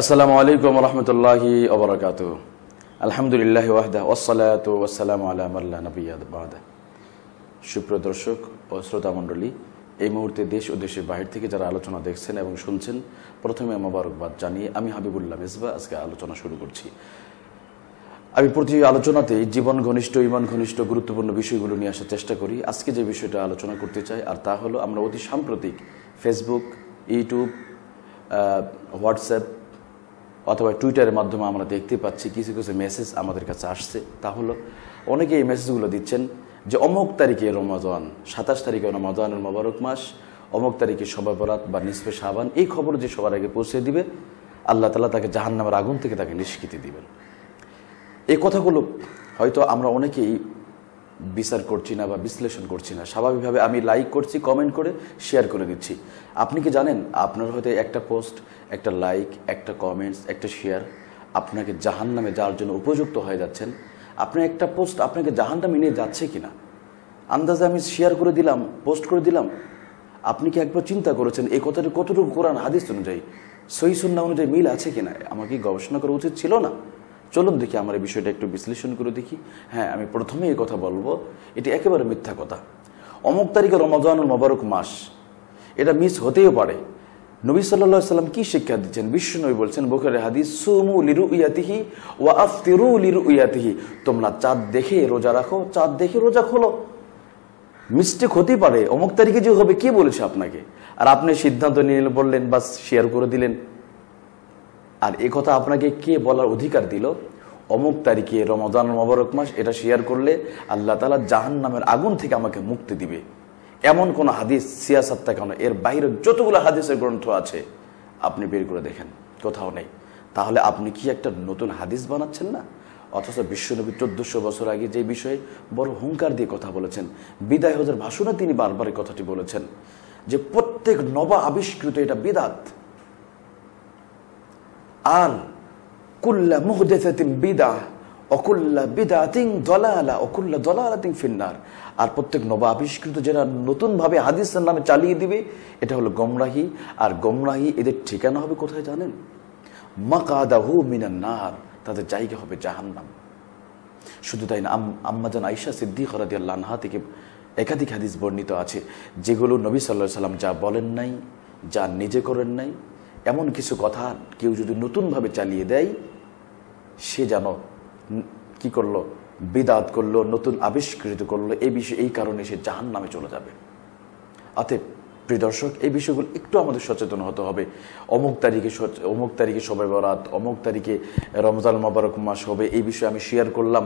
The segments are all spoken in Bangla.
আসসালামু আলাইকুম রহমতুল্লাহি ওবরাকাতু। আলহামদুলিল্লাহ ওয়াহদা ওয়াসসালাতু ওয়াসসালামু আলা মান লা নাবিয়্যা বা'দা। সুপ্রিয় দর্শক ও শ্রোতা মণ্ডলী, এই মুহূর্তে দেশ ও দেশের বাহির থেকে যারা আলোচনা দেখছেন এবং শুনছেন, প্রথমে মোবারকবাদ জানিয়ে আমি হাবিবুল্লাহ মেজবা আজকে আলোচনা শুরু করছি। আমি প্রতি আলোচনাতেই জীবন ঘনিষ্ঠ, ইমান ঘনিষ্ঠ গুরুত্বপূর্ণ বিষয়গুলো নিয়ে আসার চেষ্টা করি। আজকে যে বিষয়টা আলোচনা করতে চাই আর তা হলো, আমরা অতি সাম্প্রতিক ফেসবুক, ইউটিউব, হোয়াটসঅ্যাপ অথবা টুইটারের মাধ্যমে আমরা দেখতে পাচ্ছি কিছু কিছু মেসেজ আমাদের কাছে আসছে। তা হলো, অনেকে এই মেসেজগুলো দিচ্ছেন যে অমুক তারিখে রমাদান, 27 তারিখে রমাদানের মোবারক মাস, অমুক তারিখে শবে বরাত বা নিসফে শাবান, এই খবর যে সবার আগে পৌঁছে দিবে, আল্লাহ তাআলা তাকে জাহান্নামের আগুন থেকে তাকে নিষ্কৃতি দিবেন। এই কথাগুলো হয়তো আমরা অনেকেই বিচার করছি না বা বিশ্লেষণ করছি না। স্বাভাবিকভাবে আমি লাইক করছি, কমেন্ট করে শেয়ার করে দিচ্ছি। আপনি কি জানেন, আপনার হয়তো একটা পোস্ট, একটা লাইক, একটা কমেন্টস, একটা শেয়ার আপনাকে জাহান্নামে যাওয়ার জন্য উপযুক্ত হয়ে যাচ্ছেন। আপনার একটা পোস্ট আপনাকে জাহান্নামে নিয়ে যাচ্ছে কিনা আন্দাজে আমি শেয়ার করে দিলাম, পোস্ট করে দিলাম। আপনি কি একবার চিন্তা করেছেন এই কথাটি কতটুকু কোরআন হাদিস অনুযায়ী, সহিহ সুন্নাহ অনুযায়ী মিল আছে কিনা? আমাকে গবেষণা করা উচিত ছিল না? চলুন দেখি আমরা এই বিষয়টা একটু বিশ্লেষণ করে দেখি। হ্যাঁ, আমি প্রথমে এই কথা বলবো, এটি একেবারে মিথ্যা কথা। অমুক তারিখে রমাদানুল মোবারক মাস, এটা মিস হতেও পারে। নবী সাল্লাল্লাহু আলাইহি সাল্লাম কি শিক্ষা দিচ্ছেন? বিশ্বনবী বলছেন, বুখারী হাদিস, সুমু লিরুইয়াতিহি ওয়া আফতিরু লিরুইয়াতিহি, তোমরা চাঁদ দেখে রোজা রাখো, চাঁদ দেখে রোজা খোলো। মিস্টেক হতেই পারে, অমুক তারিখে যে হবে কে বলেছে আপনাকে? আর আপনি সিদ্ধান্ত নিয়ে বললেন, বাস শেয়ার করে দিলেন। আর এ কথা আপনাকে কে বলার অধিকার দিল? অমুক তারিখে রমাদান মোবারক মাস, এটা শেয়ার করলে আল্লাহ তাআলা জাহান্নামের আগুন থেকে আমাকে মুক্তি দিবে, এমন কোন হাদিস সিয়াসাত কেন এর বাইরে যতগুলো হাদিসের গ্রন্থ আছে আপনি বের করে দেখেন, কোথাও নেই। তাহলে আপনি কি একটা নতুন হাদিস বানাচ্ছেন না? অথচ বিশ্বনবী 1400 বছর আগে যে বিষয়ে বড় হুঙ্কার দিয়ে কথা বলেছেন, বিদায় হজের ভাষণে তিনি বারবার এই কথাটি বলেছেন যে প্রত্যেক নবা আবিষ্কৃত এটা বিদআত, আর কুল্লা মুহদাসাতিন বিদআহ ওয়া কুল্লা বিদআতিন দালালা ওয়া কুল্লা দালালাতিন ফিন্নার। আর প্রত্যেক নবা আবিষ্কৃত যারা নতুনভাবে হাদিসের নামে চালিয়ে দিবে, এটা হলো গোমরাহি। আর গোমরাহি এদের ঠিকানা হবে কোথায় জানেন? মাকাদাহু মিনান নার, তাদের জায়গা হবে জাহান্নাম। শুধু তাই না, আম্মাজান আয়েশা সিদ্দিকা রাদিয়াল্লাহু আনহা থেকে একাধিক হাদিস বর্ণিত আছে, যেগুলো নবী সাল্লাল্লাহু আলাইহি সাল্লাম যা বলেন নাই, যা নিজে করেন নাই, এমন কিছু কথা কেউ যদি নতুনভাবে চালিয়ে দেয়, সে যেন কি করলো? বিদআত করলো, নতুন আবিষ্কৃত করলো। এই বিষয়ে, এই কারণে সে জাহান্নামে চলে যাবে। অতএব প্রিয় দর্শক, এই বিষয়গুলো একটু আমাদের সচেতন হতে হবে। অমুক তারিখে শবে বরাত, অমুক তারিখে রমজান মোবারক মাস হবে, এই বিষয়ে আমি শেয়ার করলাম,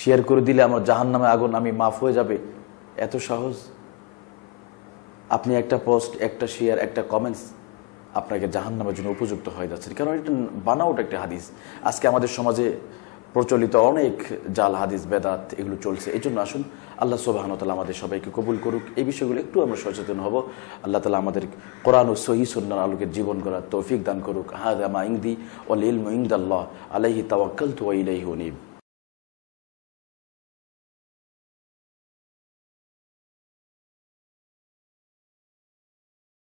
শেয়ার করে দিলে আমার জাহান্নামে আগুন, আমি মাফ হয়ে যাবে, এত সহজ? আপনি একটা পোস্ট, একটা শেয়ার, একটা কমেন্টস আপনাকে জাহান্নামের জন্য উপযুক্ত হয়ে যাচ্ছে, কারণ এটা বানাওট একটা হাদিস। আজকে আমাদের সমাজে প্রচলিত অনেক জাল হাদিস, বেদাত, এগুলো চলছে। এই জন্য আসুন, আল্লাহ সুবহানাহু ওয়া তাআলা আমাদের সবাইকে কবুল করুক। এই বিষয়গুলো একটু আমরা সচেতন হব। আল্লাহ তাআলা আমাদের কোরআন ও সহিহ সুন্নাহর আলোকে জীবন গড়ার তৌফিক দান করুক। হাযা মা ইনদি ওয়াল ইলমু ইনদাল্লাহ, আলাইহি তাওয়াক্কালতু ওয়া ইলাইহি উনীব।